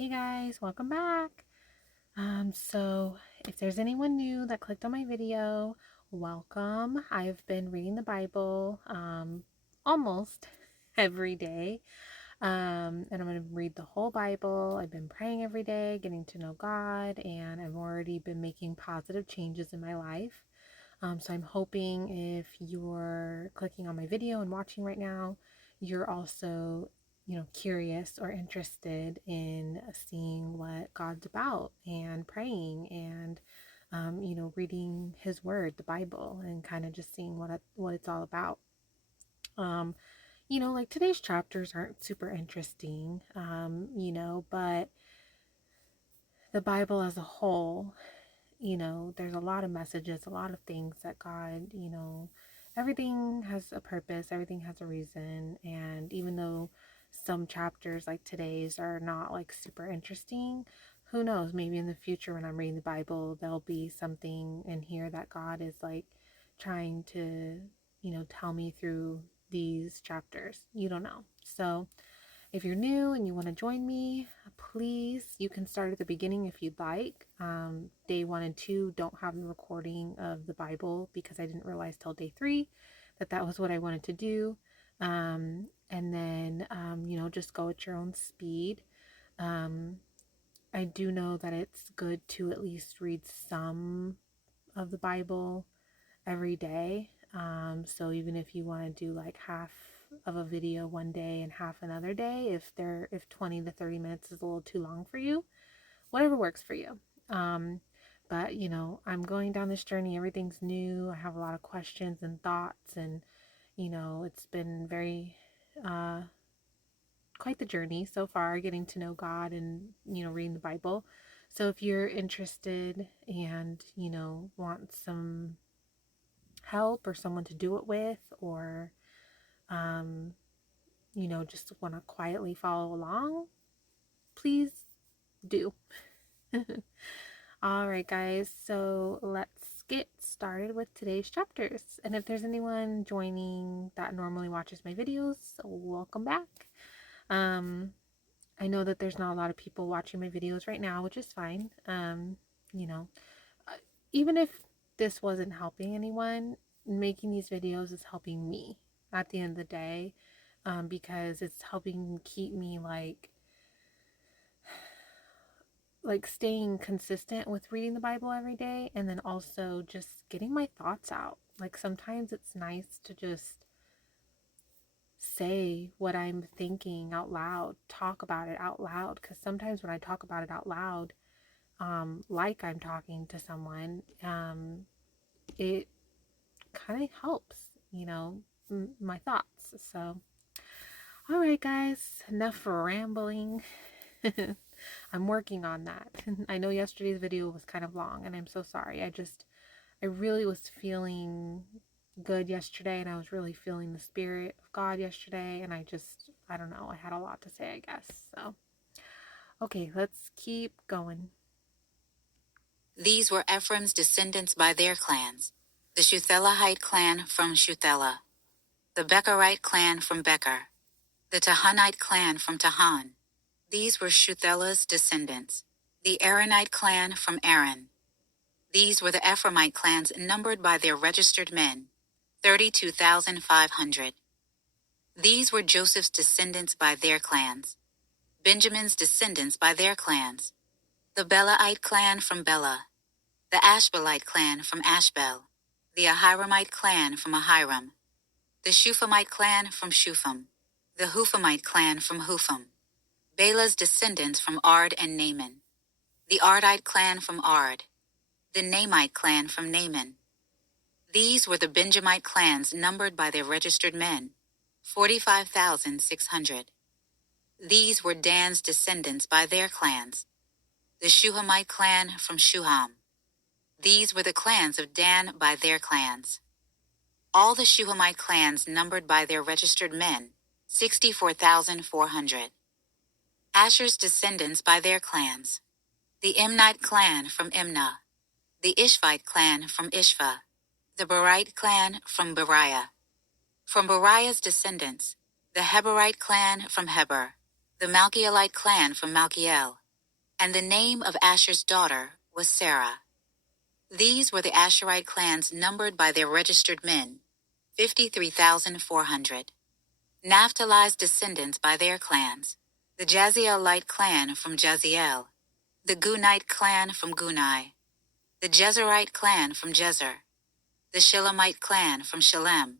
Hey guys, welcome back. So if there's anyone new that clicked on my video, welcome. I've been reading the Bible almost every day. And I'm going to read the whole Bible. I've been praying every day, getting to know God, and I've already been making positive changes in my life. So I'm hoping if you're clicking on my video and watching right now, you're also, curious or interested in seeing what God's about and praying and, reading His Word, the Bible, and kind of just seeing what it's all about. Um, like today's chapters aren't super interesting, but the Bible as a whole, there's a lot of messages, a lot of things that God, everything has a purpose, everything has a reason. And even though some chapters like today's are not like super interesting, who knows? Maybe in the future when I'm reading the Bible, there'll be something in here that God is like trying to, tell me through these chapters. You don't know. So, if you're new and you want to join me, please, you can start at the beginning if you'd like. Day 1 and 2 don't have the recording of the Bible because I didn't realize till day 3 that was what I wanted to do. And then, just go at your own speed. Um, I do know that it's good to at least read some of the Bible every day. So even if you want to do like half of a video one day and half another day, if 20 to 30 minutes is a little too long for you, whatever works for you. Um, but I'm going down this journey. Everything's new. I have a lot of questions and thoughts, and it's been very quite the journey so far, getting to know God and reading the Bible. So if you're interested and want some help or someone to do it with, or um, just want to quietly follow along, please do. All right, guys, so let's get started with today's chapters. And if there's anyone joining that normally watches my videos, welcome back. I know that there's not a lot of people watching my videos right now, which is fine. You know, uh, Even if this wasn't helping anyone, making these videos is helping me at the end of the day, because it's helping keep me like staying consistent with reading the Bible every day, and then also just getting my thoughts out. Like sometimes it's nice to just say what I'm thinking out loud, talk about it out loud, because sometimes when I talk about it out loud, like I'm talking to someone, it kind of helps, my thoughts. So, all right, guys, enough for rambling. I'm working on that. I know yesterday's video was kind of long, and I'm so sorry. I really was feeling good yesterday, and I was really feeling the Spirit of God yesterday, and I don't know, I had a lot to say, I guess. So, okay, let's keep going. These were Ephraim's descendants by their clans: the Shuthelahite clan from Shuthelah, the Becherite clan from Becher, the Tahanite clan from Tahan. These were Shuthelah's descendants. The Aaronite clan from Aaron. These were the Ephraimite clans numbered by their registered men, 32,500. These were Joseph's descendants by their clans, Benjamin's descendants by their clans: the Belahite clan from Bela, the Ashbelite clan from Ashbel, the Ahiramite clan from Ahiram, the Shuphamite clan from Shupham, the Huphamite clan from Hupham, Belah's descendants from Ard and Naaman, the Ardite clan from Ard, the Naamite clan from Naaman. These were the Benjamite clans numbered by their registered men, 45,600. These were Dan's descendants by their clans, the Shuhamite clan from Shuham. These were the clans of Dan by their clans. All the Shuhamite clans numbered by their registered men, 64,400. Asher's descendants by their clans: the Imnite clan from Imnah, the Ishvite clan from Ishva, the Berite clan from Beriah. From Beriah's descendants: the Heberite clan from Heber, the Malchielite clan from Malchiel, And the name of Asher's daughter was Sarah. These were the Asherite clans numbered by their registered men, 53,400. Naphtali's descendants by their clans: the Jazielite clan from Jaziel, the Gunite clan from Gunai, the Jezerite clan from Jezer, the Shilamite clan from Shilem.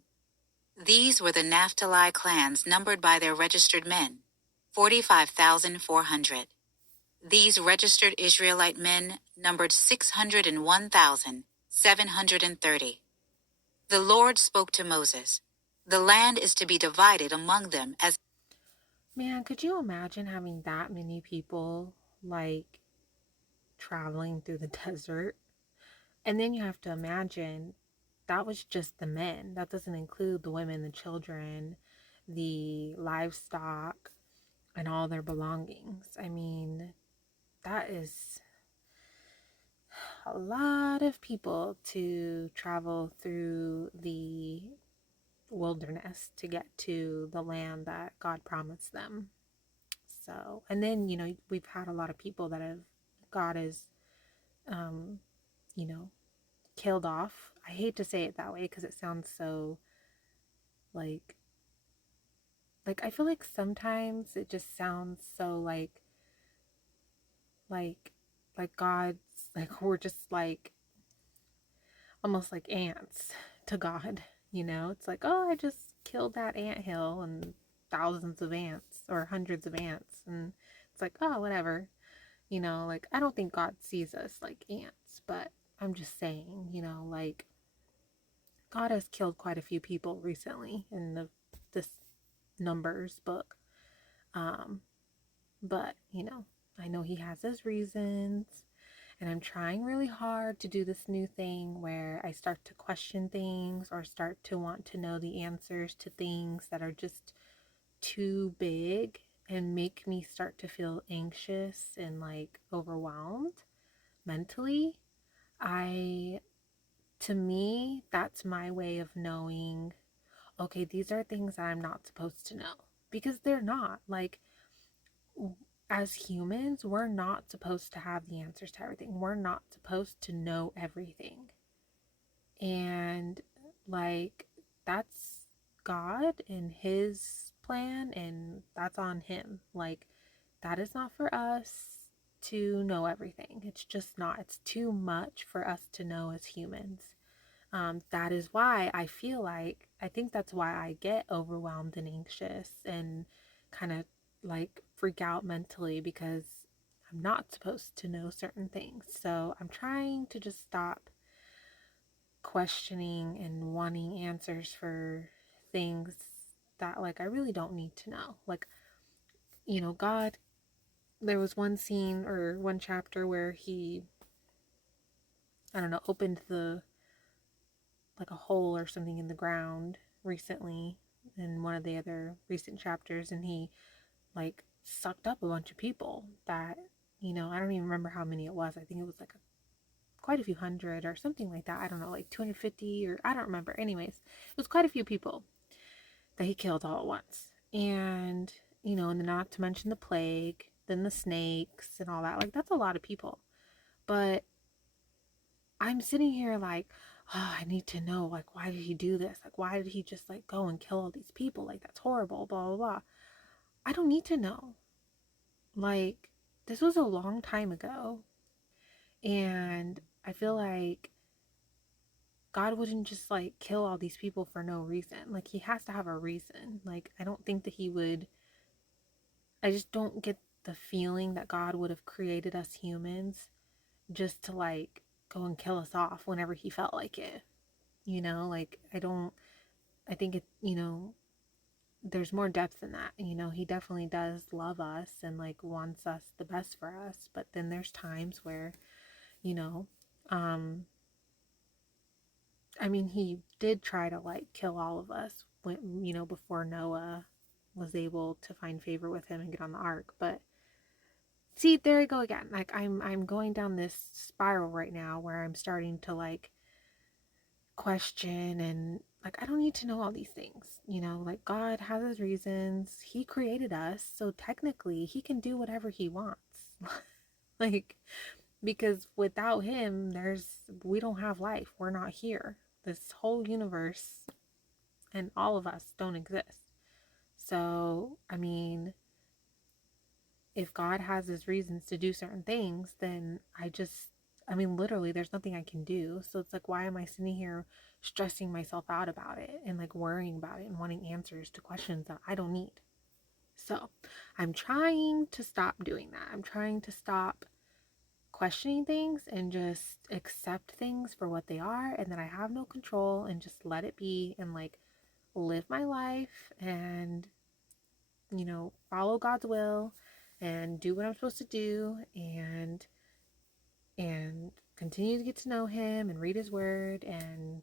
These were the Naphtali clans numbered by their registered men, 45,400. These registered Israelite men numbered 601,730. The Lord spoke to Moses. The land is to be divided among them as... Man, could you imagine having that many people like traveling through the desert? And then you have to imagine that was just the men. That doesn't include the women, the children, the livestock, and all their belongings. I mean, that is a lot of people to travel through the wilderness to get to the land that God promised them. So, and then, we've had a lot of people that God has, um, you know, killed off. I hate to say it that way because it sounds so like, I feel like sometimes it just sounds so like, God's, we're just almost like ants to God, It's like, oh, I just killed that ant hill and thousands of ants or hundreds of ants. And it's like, oh, whatever. I don't think God sees us like ants, but I'm just saying, God has killed quite a few people recently in this Numbers book. Um, but, I know he has his reasons. And I'm trying really hard to do this new thing where I start to question things or start to want to know the answers to things that are just too big and make me start to feel anxious and overwhelmed mentally. To me, that's my way of knowing, okay, these are things that I'm not supposed to know because they're not. As humans, we're not supposed to have the answers to everything. We're not supposed to know everything. And that's God and his plan, and that's on him. That is not for us to know everything. It's just not. It's too much for us to know as humans. That is why I think that's why I get overwhelmed and anxious and kind of freak out mentally because I'm not supposed to know certain things. So I'm trying to just stop questioning and wanting answers for things that I really don't need to know. God, there was one scene or one chapter where he, I don't know, opened a hole or something in the ground recently in one of the other recent chapters, and he sucked up a bunch of people that, I don't even remember how many it was. I think it was quite a few hundred or something like that. I don't know, 250 or I don't remember. Anyways, it was quite a few people that he killed all at once. And, and then not to mention the plague, then the snakes and all that. That's a lot of people. But I'm sitting here oh, I need to know, why did he do this? Why did he just go and kill all these people? That's horrible, blah, blah, blah. I don't need to know. This was a long time ago. And I feel like God wouldn't just kill all these people for no reason. He has to have a reason. I don't think that he would. I just don't get the feeling that God would have created us humans just to go and kill us off whenever he felt like it. I don't. I think it. There's more depth in that. He definitely does love us and wants us the best for us. But then there's times where, you know, um, I mean, he did try to kill all of us when, before Noah was able to find favor with him and get on the ark. But see, there you go again. I'm going down this spiral right now where I'm starting to question and I don't need to know all these things. God has his reasons. He created us, so technically he can do whatever he wants. Like, because without him, we don't have life. We're not here. This whole universe and all of us don't exist. So, I mean, if God has his reasons to do certain things, then I mean, literally, there's nothing I can do. So it's like, why am I sitting here stressing myself out about it and like worrying about it and wanting answers to questions that I don't need? So I'm trying to stop doing that. I'm trying to stop questioning things and just accept things for what they are and that I have no control and just let it be and like live my life and follow God's will and do what I'm supposed to do and continue to get to know him and read his word and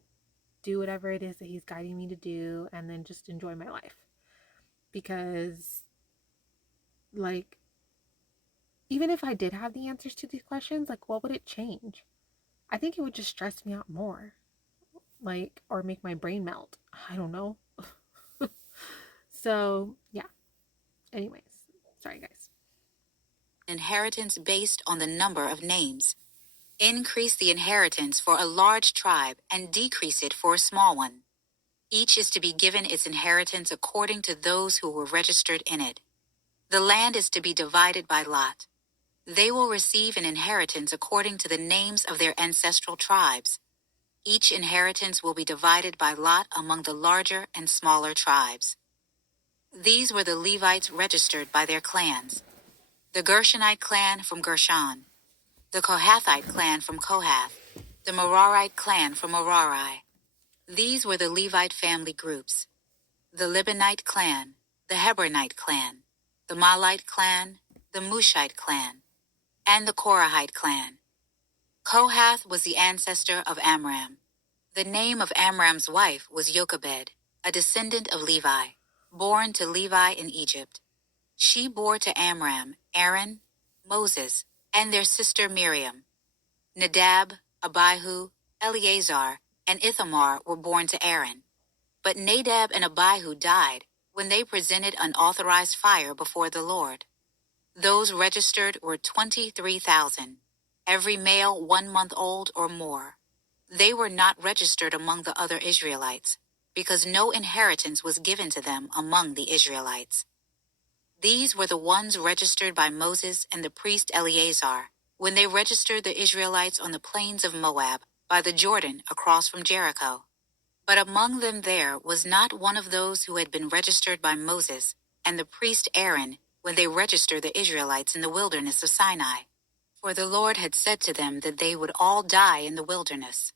do whatever it is that he's guiding me to do and then just enjoy my life. Because like even if I did have the answers to these questions, like what would it change? I think it would just stress me out more. Like or make my brain melt. I don't know. So, yeah. Anyways, sorry guys. Inheritance based on the number of names. Increase the inheritance for a large tribe and decrease it for a small one. Each is to be given its inheritance according to those who were registered in it. The land is to be divided by lot. They will receive an inheritance according to the names of their ancestral tribes. Each inheritance will be divided by lot among the larger and smaller tribes. These were the Levites registered by their clans. The Gershonite clan from Gershon, the Kohathite clan from Kohath, the Merarite clan from Merari. These were the Levite family groups. The Libonite clan, the Hebronite clan, the Malite clan, the Mushite clan, and the Korahite clan. Kohath was the ancestor of Amram. The name of Amram's wife was Jochebed, a descendant of Levi, born to Levi in Egypt. She bore to Amram Aaron, Moses, and their sister Miriam. Nadab, Abihu, Eleazar, and Ithamar were born to Aaron. But Nadab and Abihu died when they presented unauthorized fire before the Lord. Those registered were 23,000, every male 1 month old or more. They were not registered among the other Israelites, because no inheritance was given to them among the Israelites. These were the ones registered by Moses and the priest Eleazar when they registered the Israelites on the plains of Moab by the Jordan across from Jericho. But among them there was not one of those who had been registered by Moses and the priest Aaron when they registered the Israelites in the wilderness of Sinai. For the Lord had said to them that they would all die in the wilderness.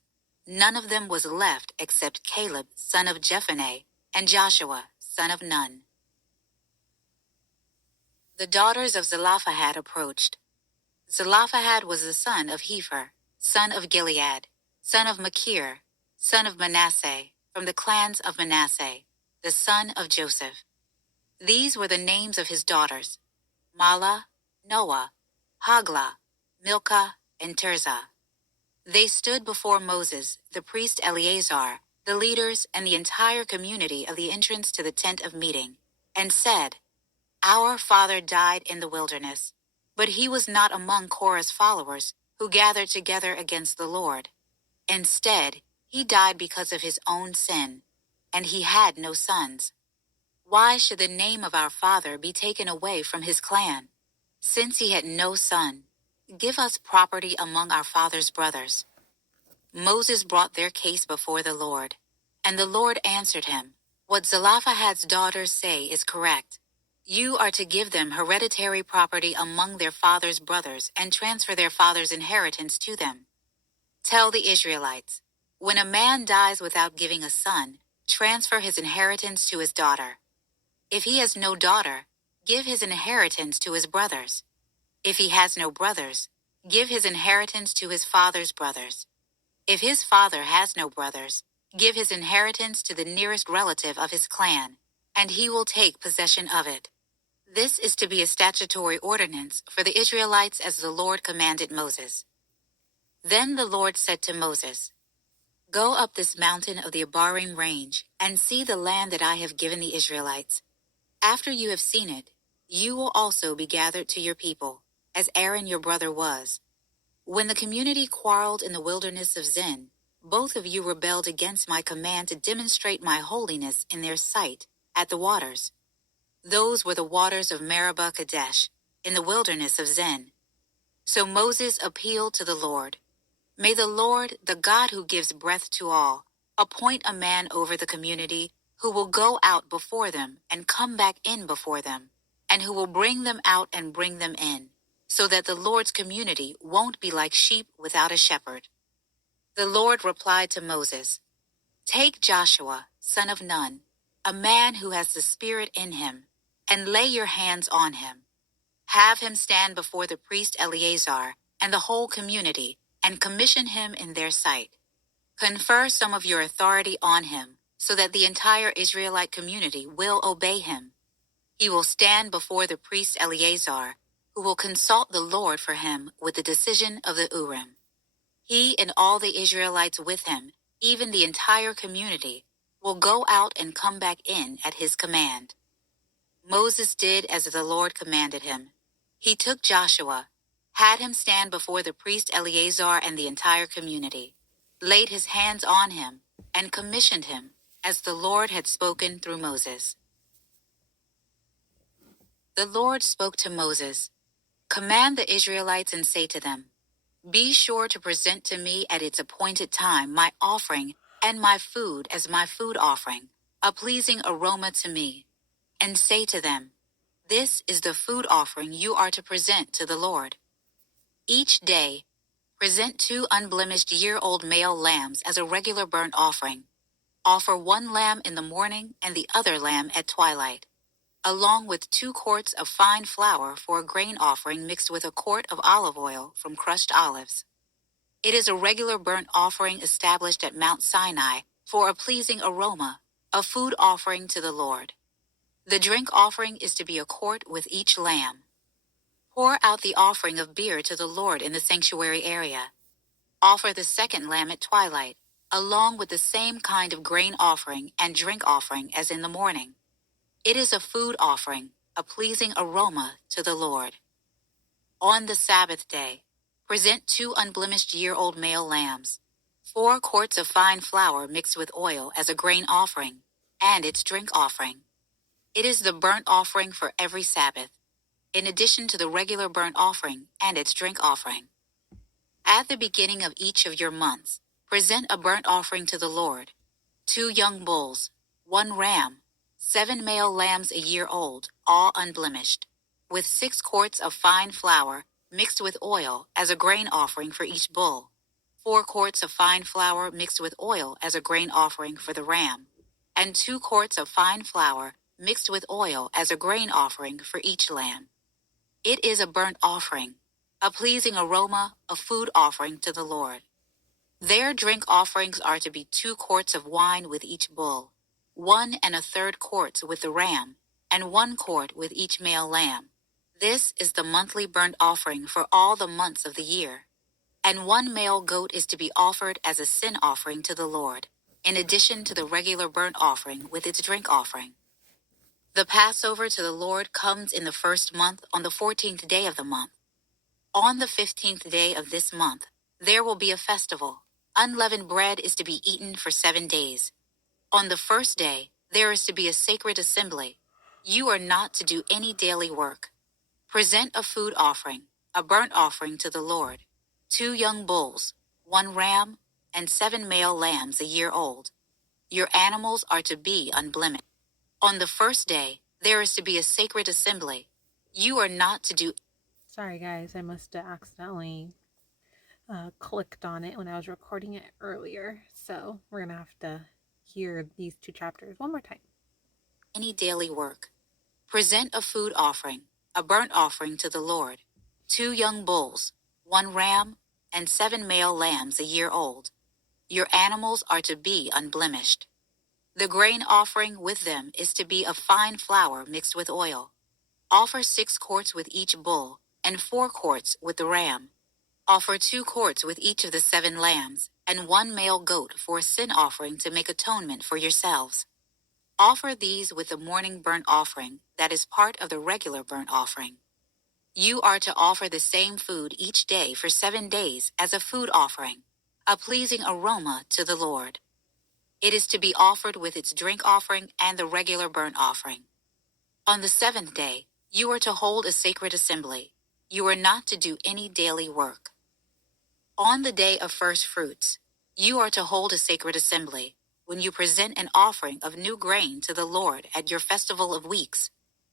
None of them was left except Caleb, son of Jephunneh, and Joshua, son of Nun. The daughters of Zelophehad approached. Zelophehad was the son of Hepher, son of Gilead, son of Machir, son of Manasseh, from the clans of Manasseh, the son of Joseph. These were the names of his daughters: Mahlah, Noah, Haglah, Milcah, and Tirzah. They stood before Moses, the priest Eleazar, the leaders, and the entire community of the entrance to the tent of meeting, and said, "Our father died in the wilderness, but he was not among Korah's followers who gathered together against the Lord. Instead, he died because of his own sin, and he had no sons. Why should the name of our father be taken away from his clan? Since he had no son, give us property among our father's brothers." Moses brought their case before the Lord, and the Lord answered him, "What Zelophehad's daughters say is correct. You are to give them hereditary property among their father's brothers and transfer their father's inheritance to them. Tell the Israelites, when a man dies without giving a son, transfer his inheritance to his daughter. If he has no daughter, give his inheritance to his brothers. If he has no brothers, give his inheritance to his father's brothers. If his father has no brothers, give his inheritance to the nearest relative of his clan, and he will take possession of it. This is to be a statutory ordinance for the Israelites as the Lord commanded Moses." Then the Lord said to Moses, "Go up this mountain of the Abarim range and see the land that I have given the Israelites. After you have seen it, you will also be gathered to your people. as Aaron your brother was. When the community quarreled in the wilderness of Zin, both of you rebelled against my command to demonstrate my holiness in their sight at the waters. Those were the waters of Meribah Kadesh, in the wilderness of Zin. So Moses appealed to the Lord. May the Lord, the God who gives breath to all, appoint a man over the community who will go out before them and come back in before them, and who will bring them out and bring them in, so that the Lord's community won't be like sheep without a shepherd. The Lord replied to Moses, Take Joshua, son of Nun, a man who has the Spirit in him, and lay your hands on him. Have him stand before the priest Eleazar and the whole community, and commission him in their sight. Confer some of your authority on him, so that the entire Israelite community will obey him. He will stand before the priest Eleazar, who will consult the Lord for him with the decision of the Urim. He and all the Israelites with him, even the entire community, will go out and come back in at his command. Moses did as the Lord commanded him. He took Joshua, had him stand before the priest Eleazar and the entire community, laid his hands on him, and commissioned him, as the Lord had spoken through Moses. The Lord spoke to Moses, Command the Israelites and say to them, Be sure to present to me at its appointed time my offering and my food as my food offering, a pleasing aroma to me. And say to them, This is the food offering you are to present to the Lord. Each day, present 2 unblemished year-old male lambs as a regular burnt offering. Offer 1 lamb in the morning and the other lamb at twilight, along with 2 quarts of fine flour for a grain offering mixed with a quart of olive oil from crushed olives. It is a regular burnt offering established at Mount Sinai for a pleasing aroma, a food offering to the Lord. The drink offering is to be a quart with each lamb. Pour out the offering of beer to the Lord in the sanctuary area. Offer the second lamb at twilight, along with the same kind of grain offering and drink offering as in the morning. It is a food offering, a pleasing aroma to the Lord. On the Sabbath day, present 2 unblemished year-old male lambs, 4 quarts of fine flour mixed with oil as a grain offering, and its drink offering. It is the burnt offering for every Sabbath, in addition to the regular burnt offering and its drink offering. At the beginning of each of your months, present a burnt offering to the Lord, 2 young bulls, 1 ram, 7 male lambs a year old, all unblemished, with 6 quarts of fine flour mixed with oil as a grain offering for each bull, 4 quarts of fine flour mixed with oil as a grain offering for the ram, and 2 quarts of fine flour mixed with oil as a grain offering for each lamb. It is a burnt offering, a pleasing aroma, a food offering to the Lord. Their drink offerings are to be 2 quarts of wine with each bull, 1 1/3 quarts with the ram, and 1 quart with each male lamb. This is the monthly burnt offering for all the months of the year. And 1 male goat is to be offered as a sin offering to the Lord, in addition to the regular burnt offering with its drink offering. The Passover to the Lord comes in the first month on the 14th day of the month. On the 15th day of this month, there will be a festival. Unleavened bread is to be eaten for 7 days. On the first day, there is to be a sacred assembly. You are not to do any daily work. Present a food offering, a burnt offering to the Lord, 2 young bulls, 1 ram, and 7 male lambs a year old. Your animals are to be unblemished. On the first day, there is to be a sacred assembly. You are not to do... Sorry guys, I must have accidentally clicked on it when I was recording it earlier. So we're going to have to hear these 2 chapters one more time. Any daily work. Present a food offering, a burnt offering to the Lord, 2 young bulls, 1 ram, and 7 male lambs a year old. Your animals are to be unblemished. The grain offering with them is to be of fine flour mixed with oil. Offer 6 quarts with each bull, and 4 quarts with the ram. Offer 2 quarts with each of the 7 lambs, and 1 male goat for a sin offering to make atonement for yourselves. Offer these with the morning burnt offering that is part of the regular burnt offering. You are to offer the same food each day for 7 days as a food offering, a pleasing aroma to the Lord. It is to be offered with its drink offering and the regular burnt offering. On the seventh day, you are to hold a sacred assembly. You are not to do any daily work. On the day of first fruits, you are to hold a sacred assembly, when you present an offering of new grain to the Lord at your festival of weeks.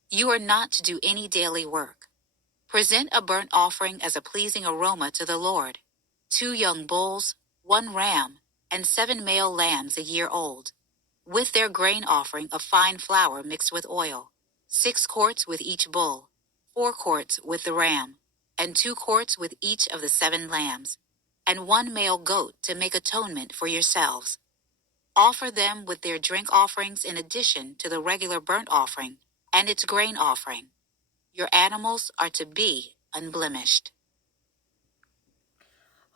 You are not to do any daily work. Present a burnt offering as a pleasing aroma to the Lord: 2 young bulls, 1 ram, and 7 male lambs a year old, with their grain offering of fine flour mixed with oil, 6 quarts with each bull, 4 quarts with the ram, and 2 quarts with each of the 7 lambs, and 1 male goat to make atonement for yourselves. Offer them with their drink offerings in addition to the regular burnt offering and its grain offering. Your animals are to be unblemished.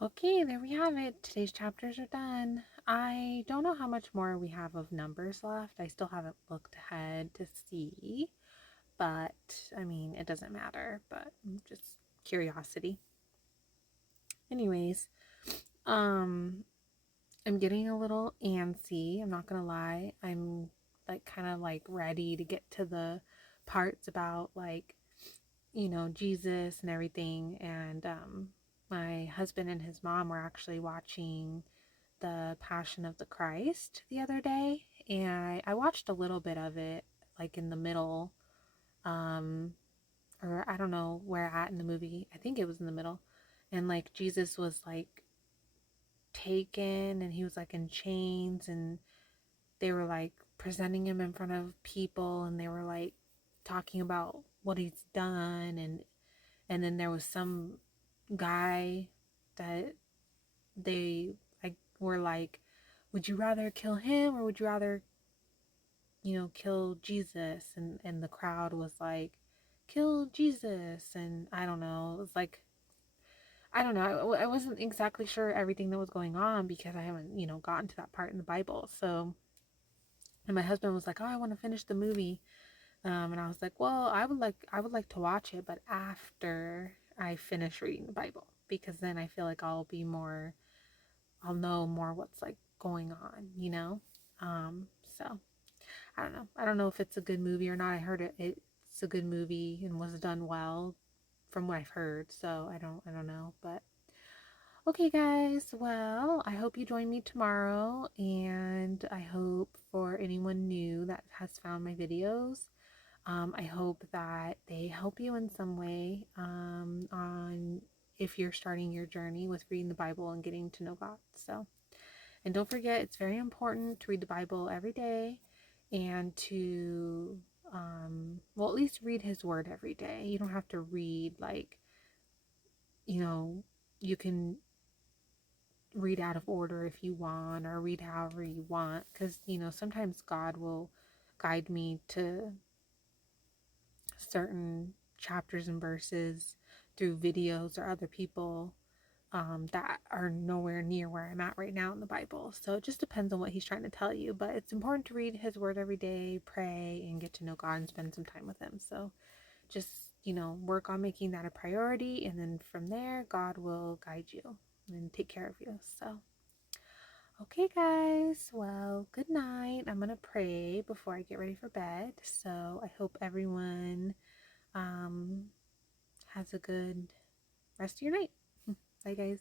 Okay, there we have it. Today's chapters are done. I don't know how much more we have of Numbers left. I still haven't looked ahead to see, but I mean, it doesn't matter, but just curiosity. Anyways, um, I'm getting a little antsy. I'm not gonna lie. I'm like kind of like ready to get to the parts about like, Jesus and everything. And my husband and his mom were actually watching the Passion of the Christ the other day, and I watched a little bit of it, like in the middle, um, or I don't know where at in the movie. I think it was in the middle, and like Jesus was like taken, and he was like in chains, and they were like presenting him in front of people, and they were like talking about what he's done, and then there was some guy that they like were like, would you rather kill him or would you rather, kill Jesus? And the crowd was like, kill Jesus. And I don't know, it was like, I don't know, I wasn't exactly sure everything that was going on because I haven't, gotten to that part in the Bible. So, and my husband was like, oh, I want to finish the movie. And I was like, well, I would like to watch it, but after I finish reading the Bible, because then I feel like I'll know more what's like going on. So I don't know if it's a good movie or not. I heard it's a good movie and was done well from what I've heard. So I don't know, but okay, guys. Well, I hope you join me tomorrow, and I hope for anyone new that has found my videos, I hope that they help you in some way, on if you're starting your journey with reading the Bible and getting to know God. So, and don't forget, it's very important to read the Bible every day and to, well, at least read His Word every day. You don't have to read like, you know, you can read out of order if you want, or read however you want, because, sometimes God will guide me to certain chapters and verses through videos or other people, that are nowhere near where I'm at right now in the Bible. So it just depends on what He's trying to tell you. But it's important to read His Word every day, pray, and get to know God and spend some time with Him. So just, work on making that a priority. And then from there, God will guide you and take care of you. So, okay, guys. Well, good night. I'm going to pray before I get ready for bed. So I hope everyone, um, has a good rest of your night. Bye, guys.